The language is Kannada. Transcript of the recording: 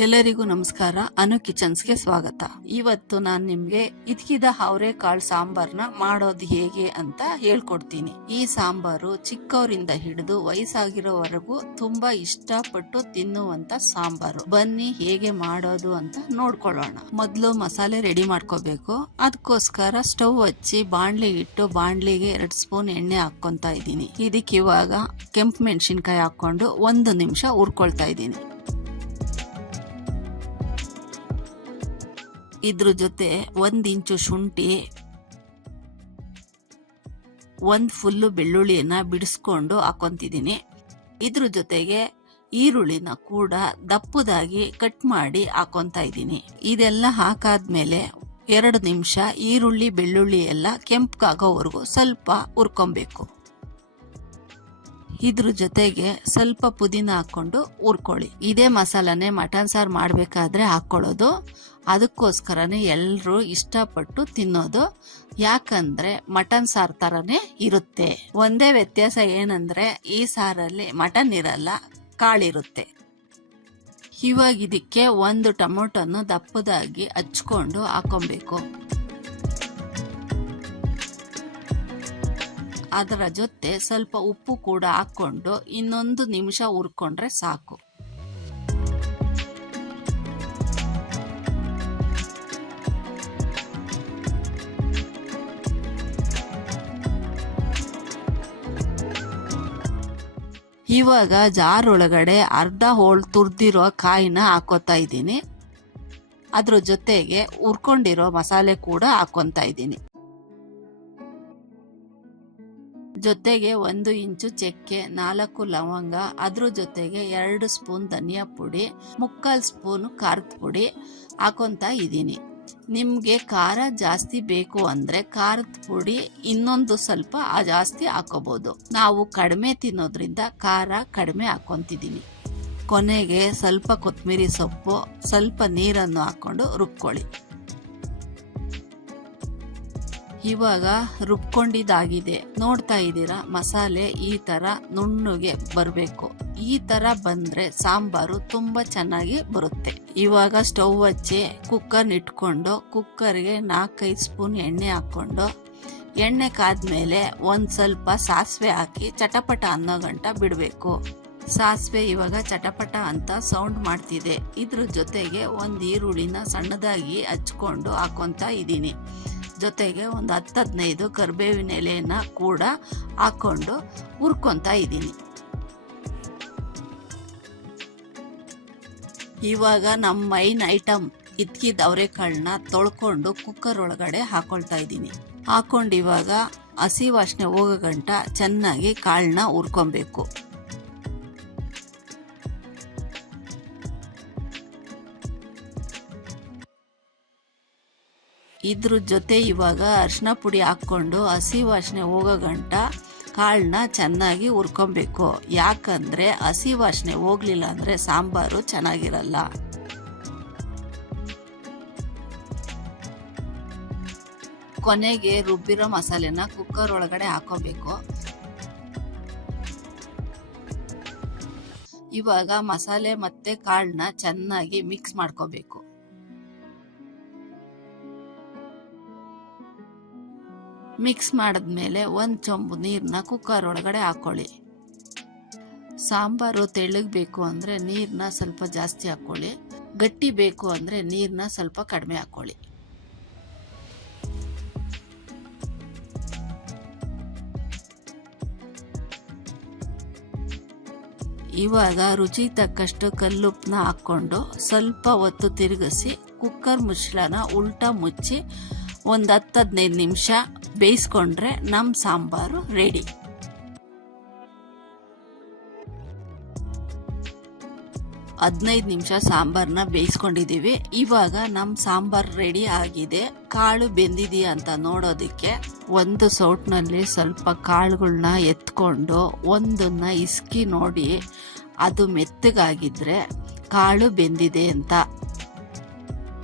ಎಲ್ಲರಿಗೂ ನಮಸ್ಕಾರ. ಅನು ಕಿಚನ್ಸ್ಗೆ ಸ್ವಾಗತ. ಇವತ್ತು ನಾನು ನಿಮ್ಗೆ ಇದ್ಕಿದ ಅವರೆಕಾಳು ಸಾಂಬಾರ್ನ ಮಾಡೋದು ಹೇಗೆ ಅಂತ ಹೇಳ್ಕೊಡ್ತೀನಿ. ಈ ಸಾಂಬಾರು ಚಿಕ್ಕವರಿಂದ ಹಿಡಿದು ವಯಸ್ಸಾಗಿರೋವರೆಗೂ ತುಂಬಾ ಇಷ್ಟಪಟ್ಟು ತಿನ್ನುವಂತ ಸಾಂಬಾರು. ಬನ್ನಿ ಹೇಗೆ ಮಾಡೋದು ಅಂತ ನೋಡ್ಕೊಳ್ಳೋಣ. ಮೊದಲು ಮಸಾಲೆ ರೆಡಿ ಮಾಡ್ಕೋಬೇಕು. ಅದಕ್ಕೋಸ್ಕರ ಸ್ಟವ್ ಹಚ್ಚಿ ಬಾಣ್ಲಿ ಇಟ್ಟು ಬಾಣ್ಲಿಗೆ 2 ಸ್ಪೂನ್ ಎಣ್ಣೆ ಹಾಕೊಂತ ಇದ್ದೀನಿ. ಇದಕ್ಕೆ ಇವಾಗ ಕೆಂಪು ಮೆಣಸಿನ್ಕಾಯಿ ಹಾಕೊಂಡು 1 ನಿಮಿಷ ಹುರ್ಕೊಳ್ತಾ ಇದ್ದೀನಿ. ಇದ್ರ ಜೊತೆ 1 ಇಂಚು ಶುಂಠಿ, 1 ಫುಲ್ಲು ಬೆಳ್ಳುಳ್ಳಿಯನ್ನ ಬಿಡಿಸ್ಕೊಂಡು ಹಾಕೊಂತಿದ್ದೀನಿ. ಇದ್ರ ಜೊತೆಗೆ ಈರುಳ್ಳಿನ ಕೂಡ ದಪ್ಪದಾಗಿ ಕಟ್ ಮಾಡಿ ಹಾಕೊಂತ ಇದ್ದೀನಿ. ಇದೆಲ್ಲ ಹಾಕಾದ್ಮೇಲೆ 2 ನಿಮಿಷ ಈರುಳ್ಳಿ ಬೆಳ್ಳುಳ್ಳಿ ಎಲ್ಲ ಕೆಂಪಗಾಗೋವರೆಗೂ ಸ್ವಲ್ಪ ಹುರ್ಕೊಬೇಕು. ಇದ್ರ ಜೊತೆಗೆ ಸ್ವಲ್ಪ ಪುದೀನ ಹಾಕೊಂಡು ಹುರ್ಕೊಳ್ಳಿ. ಇದೇ ಮಸಾಲಾನೆ ಮಟನ್ ಸಾರು ಮಾಡ್ಬೇಕಾದ್ರೆ ಹಾಕೊಳ್ಳೋದು. ಅದಕ್ಕೋಸ್ಕರನೇ ಎಲ್ಲರೂ ಇಷ್ಟಪಟ್ಟು ತಿನ್ನೋದು. ಯಾಕಂದ್ರೆ ಮಟನ್ ಸಾರು ತರನೇ ಇರುತ್ತೆ. ಒಂದೇ ವ್ಯತ್ಯಾಸ ಏನಂದ್ರೆ ಈ ಸಾರಲ್ಲಿ ಮಟನ್ ಇರಲ್ಲ, ಕಾಳಿರುತ್ತೆ. ಇವಾಗ ಇದಕ್ಕೆ 1 ಟೊಮೊಟೊನ ದಪ್ಪದಾಗಿ ಹಚ್ಕೊಂಡು ಹಾಕೊಬೇಕು. ಅದರ ಜೊತೆ ಸ್ವಲ್ಪ ಉಪ್ಪು ಕೂಡ ಹಾಕೊಂಡು 1 ನಿಮಿಷ ಹುರ್ಕೊಂಡ್ರೆ ಸಾಕು. ಇವಾಗ ಜಾರ್ ಒಳಗಡೆ ಅರ್ಧ ಹೋಳು ತುರ್ದಿರೋ ಕಾಯಿನ ಹಾಕೋತಾ ಇದ್ದೀನಿ. ಅದ್ರ ಜೊತೆಗೆ ಹುರ್ಕೊಂಡಿರೋ ಮಸಾಲೆ ಕೂಡ ಹಾಕೊಂತ ಇದ್ದೀನಿ. ಜೊತೆಗೆ 1 ಇಂಚು ಚಕ್ಕೆ, 4 ಲವಂಗ, ಅದ್ರ ಜೊತೆಗೆ 2 ಸ್ಪೂನ್ ಧನಿಯಾ ಪುಡಿ, 3/4 ಸ್ಪೂನ್ ಖಾರದ ಪುಡಿ ಹಾಕೊಂತ ಇದ್ದೀನಿ. ನಿಮ್ಗೆ ಖಾರ ಜಾಸ್ತಿ ಬೇಕು ಅಂದ್ರೆ ಖಾರದ ಪುಡಿ ಇನ್ನೊಂದು ಸ್ವಲ್ಪ ಜಾಸ್ತಿ ಹಾಕೋಬಹುದು. ನಾವು ಕಡಿಮೆ ತಿನ್ನೋದ್ರಿಂದ ಖಾರ ಕಡಿಮೆ ಹಾಕೊಂತಿದ್ದೀನಿ. ಕೊನೆಗೆ ಸ್ವಲ್ಪ ಕೊತ್ತಂಬರಿ ಸೊಪ್ಪು, ಸ್ವಲ್ಪ ನೀರನ್ನು ಹಾಕೊಂಡು ರುಬ್ಕೊಳ್ಳಿ. ಇವಾಗ ರುಬ್ಕೊಂಡಿದ್ದಾಗಿದೆ. ನೋಡ್ತಾ ಇದ್ದೀರಾ, ಮಸಾಲೆ ಈ ತರ ನುಣ್ಣಗೆ ಬರಬೇಕು. ಈ ತರ ಬಂದ್ರೆ ಸಾಂಬಾರು ತುಂಬಾ ಚೆನ್ನಾಗಿ ಬರುತ್ತೆ. ಇವಾಗ ಸ್ಟವ್ ಹಚ್ಚಿ ಕುಕ್ಕರ್ ಇಟ್ಕೊಂಡು ಕುಕ್ಕರ್ಗೆ 4-5 ಸ್ಪೂನ್ ಎಣ್ಣೆ ಹಾಕೊಂಡು ಎಣ್ಣೆ ಕಾದ್ಮೇಲೆ ಸ್ವಲ್ಪ ಸಾಸಿವೆ ಹಾಕಿ ಚಟಪಟ ಅನ್ನೋ ಗಂಟ ಬಿಡಬೇಕು. ಸಾಸಿವೆ ಇವಾಗ ಚಟಪಟ ಅಂತ ಸೌಂಡ್ ಮಾಡ್ತಿದೆ. ಇದ್ರ ಜೊತೆಗೆ 1 ಈರುಳ್ಳಿನ ಸಣ್ಣದಾಗಿ ಹಚ್ಕೊಂಡು ಹಾಕೊಂತ ಇದ್ದೀನಿ. ಜೊತೆಗೆ 10-15 ಕರಿಬೇವಿನ ಎಲೆನ ಕೂಡ ಹಾಕೊಂಡು ಹುರ್ಕೊಂತ ಇದ್ದೀನಿ. ಇವಾಗ ನಮ್ಮ ಮೈನ್ ಐಟಮ್ ಇದ್ಕಿದ ಅವರೆಕಾಳನ್ನ ತೊಳ್ಕೊಂಡು ಕುಕ್ಕರ್ ಒಳಗಡೆ ಹಾಕೊಳ್ತಾ ಇದ್ದೀನಿ. ಹಾಕೊಂಡು ಇವಾಗ ಹಸಿ ವಾಸನೆ ಹೋಗೋ ಗಂಟ ಚೆನ್ನಾಗಿ ಕಾಳನ್ನ ಹುರ್ಕೊಬೇಕು. ಇದ್ರ ಜೊತೆ ಇವಾಗ ಅರಿಶಿನ ಪುಡಿ ಹಾಕೊಂಡು ಹಸಿ ವಾಸನೆ ಹೋಗೋ ಗಂಟ ಕಾಳನ್ನ ಚೆನ್ನಾಗಿ ಹುರ್ಕೊಬೇಕು. ಯಾಕಂದ್ರೆ ಹಸಿ ವಾಸನೆ ಹೋಗ್ಲಿಲ್ಲ ಅಂದ್ರೆ ಸಾಂಬಾರು ಚೆನ್ನಾಗಿರಲ್ಲ. ಕೊನೆಗೆ ರುಬ್ಬಿರೋ ಮಸಾಲೆನ ಕುಕ್ಕರ್ ಒಳಗಡೆ ಹಾಕೋಬೇಕು. ಇವಾಗ ಮಸಾಲೆ ಮತ್ತೆ ಕಾಳನ್ನ ಚೆನ್ನಾಗಿ ಮಿಕ್ಸ್ ಮಾಡ್ಕೋಬೇಕು. ಮಿಕ್ಸ್ ಮಾಡಿದ್ಮೇಲೆ 1 ಚೊಂಬು ನೀರನ್ನ ಕುಕ್ಕರ್ ಒಳಗಡೆ ಹಾಕೊಳ್ಳಿ. ಸಾಂಬಾರು ತೆಳ್ಳಗಬೇಕು ಅಂದ್ರೆ ನೀರನ್ನ ಸ್ವಲ್ಪ ಜಾಸ್ತಿ ಹಾಕೊಳ್ಳಿ. ಗಟ್ಟಿ ಬೇಕು ಅಂದ್ರೆ ನೀರನ್ನ ಸ್ವಲ್ಪ ಕಡಿಮೆ ಹಾಕೊಳ್ಳಿ. ಇವಾಗ ರುಚಿ ತಕ್ಕಷ್ಟು ಕಲ್ಲುಪ್ಪನ್ನ ಹಾಕೊಂಡು ಸ್ವಲ್ಪ ಹೊತ್ತು ತಿರುಗಿಸಿ ಕುಕ್ಕರ್ ಮುಚ್ಚಳನ ಉಲ್ಟಾ ಮುಚ್ಚಿ 10-15 ನಿಮಿಷ ಬೇಯಿಸ್ಕೊಂಡ್ರೆ ನಮ್ಮ ಸಾಂಬಾರು ರೆಡಿ. ಹದಿನೈದು ನಿಮಿಷ ಸಾಂಬಾರನ್ನ ಬೇಯಿಸ್ಕೊಂಡಿದೀವಿ. ಇವಾಗ ನಮ್ಮ ಸಾಂಬಾರ್ ರೆಡಿ ಆಗಿದೆ. ಕಾಳು ಬೆಂದಿದೆಯಾ ಅಂತ ನೋಡೋದಕ್ಕೆ 1 ಸೌಟ್ನಲ್ಲಿ ಸ್ವಲ್ಪ ಕಾಳುಗಳನ್ನ ಎತ್ಕೊಂಡು ಒಂದನ್ನ ಇಸ್ಕಿ ನೋಡಿ ಅದು ಮೆತ್ತಗಾಗಿದ್ರೆ ಕಾಳು ಬೆಂದಿದೆ ಅಂತ.